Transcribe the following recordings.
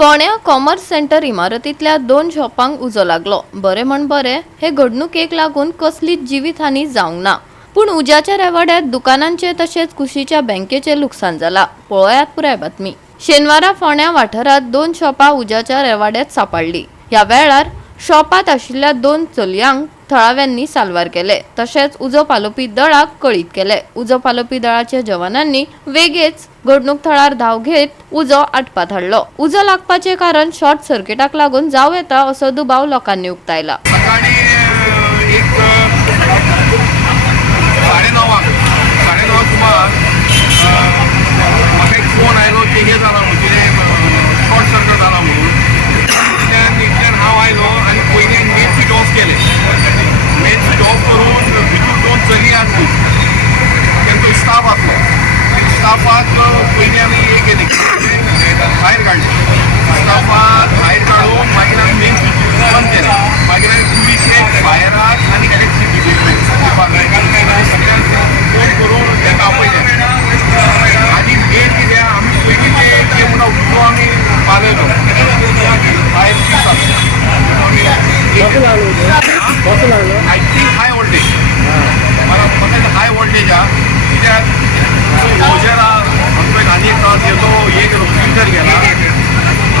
फोंड्या commerce centre इमारतीतल्या 2 शॉपांक उजो लागलो। बरे म्हण बरे, हे घडणुकेक लागून कसलीच जीवितहानी जावंक ना। पूण उज्याच्या रेवाड्यात दुकानांचे तशेंच कुशीच्या बँकेचे लुकसाण जाला। पळयात पुराय बातमी। शेनवारा फोंड्या वाठारात 2 शॉपां उज्याच्या रेवाड्यात सापडली। ह्या वेळार शॉपात आशिल्ल्या 2 चलयांक थळाव्यांनी साल्वार केले, तशेंच उजो पालोवपी दळाक कळीत केले। उजो पालोवपी दळाच्या जवानांनी वेगेच घडणूक थळार धाव घेत उजो आटपात हाडलो। उजो लागपाचे कारण शॉर्ट सर्किटाक लागून जाव येता असो दुबाव लोकांनी उक्तायला। सकाळी एक 9:30 सुमार म्हाका एक फोन आयलो की हे जाला म्हणून शॉर्ट सर्किट जाला म्हणून इतल्यान हांव आयलो आनी पयलीं मेन स्वीच ऑफ केलें। मेन स्वीच ऑफ करून भितूर 2 चली आसली, तांचो स्टाफ आसलो। स्टाफाक पयलीं आमी हे केलें भायर काडलें। स्टाफाक भायर काडून मागीर आमी मेन स्वीच बंद केलें। मागीर आमी पुलीशेक फायराक आनी इलेक्ट्रिसिटी डिपार्टमेंटाक सगळ्यांक फोन करून ताका आपयलें। आनी मेन कितें आमी पयलीं ते म्हणून उजो आमी पालयलो भायर दीस आय थिंक हाय वोल्टेज मला म्हाका हाय वोल्टेज आहा। कित्याक मोजेरा आमचो एक आनी एक तो हे केलो फिल्टर गेला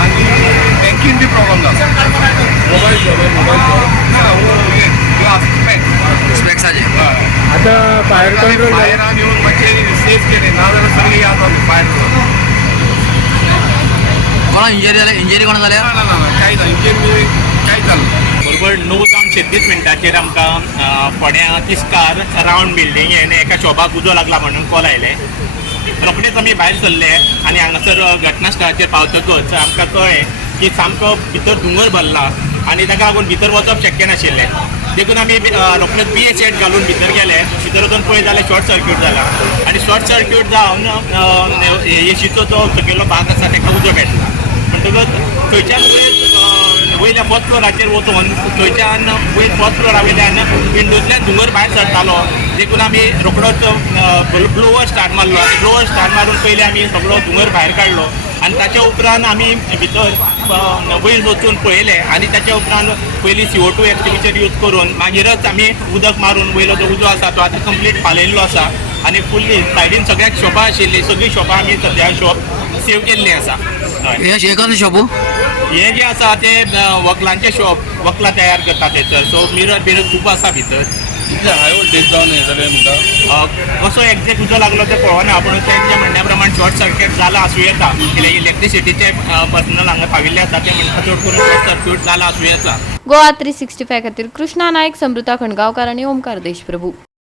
आनी बँकीन बी प्रॉब्लम जाला। मोबायल ग्लास स्पेक्साचे आता फायर कंट्रोल फायरान येवन मातशें सेफ केलें, नाजाल्यार सगळीं आतां फायर कोणा इंजरी कोणा जाल्या? ना कांय ना, इंजिन कांय जालें ना। बरोबर 9:36 आमकां फोंड्या तिस्कार रावंड बिल्डींग हें एका शॉपाक उजो लागला म्हणून कॉल आयले। रोखडेच आमी भायर सरले आनी हांगासर घटनास्थळाचेर पावतकच आमकां कळ्ळें की सामको भितर धुंवर भरला आनी ताका लागून भितर वचप शक्य नाशिल्लें। देखून आमी रोखडेच BA सेट घालून भितर गेले। भितर वचून पळय जाल्यार शॉर्ट सर्क्यूट जाला आनी शॉर्ट सर्क्यूट जावन एसीचो जो सकयलो भाग आसा ताका उजो पेटला। म्हणटकच थंयच्यान वयल्या फर्स्ट फ्लोराचेर वचून थंयच्यान वयर फर्स्ट फ्लोरा वयल्यान विंडोतल्यान धुंवर भायर सरतालो। देखून आमी रोखडोच ब्लोवर स्टार्ट मारलो आनी ब्लोवर स्टार्ट मारून पयलीं आमी सगळो धुंवर भायर काडलो आनी ताच्या उपरांत आमी भितर वयर वचून पळयलें आनी ताच्या उपरांत पयलीं CO2 एक्सटिंग्विशर यूज करून मागीरच आमी उदक मारून वयलो जो उजो आसा तो आतां कंप्लीट पालयल्लो आसा आनी फुल्ली सायडीन सगळ्याक शॉपां आशिल्लीं, सगळीं शॉपां आमी सद्या शॉप सेव केल्लीं आसा। हे शेकन शॉपू हे जे आसा ते वकलांचे शॉप, वकलां तयार करता थंयसर। सो मिरर खूब आसा भितर। इतलें हाय वोल्टेज जावन हें जालें म्हणटा कसो एक्झॅक्ट उजो लागलो ते पळोवना, पूण तेंच्या म्हणण्या प्रमाण शॉर्ट सर्किट जाला आसूं येता। इलेक्ट्रिसिटीचे पर्सनल हांगा पाविल्ले आसा ते म्हणटा चड करून शॉर्ट सर्किट जाला आसूं येता। गोवा 365 खातीर कृष्णा नायक, समृता खणगांवकार आनी ओमकार देशप्रभू।